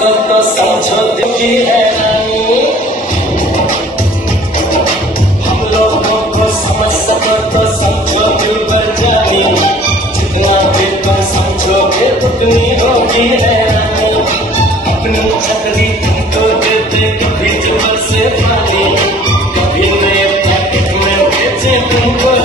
सको तो समझो दिल की हैरानी, हम लोगों को समझ सको तो समझो दिल पर जानी, जितना दिल पर समझोगे उतनी होगी हैरानी। अपनी छतरी तुमको देते कभी जबर से पानी, कभी नए पैकेट में बेचे तुमको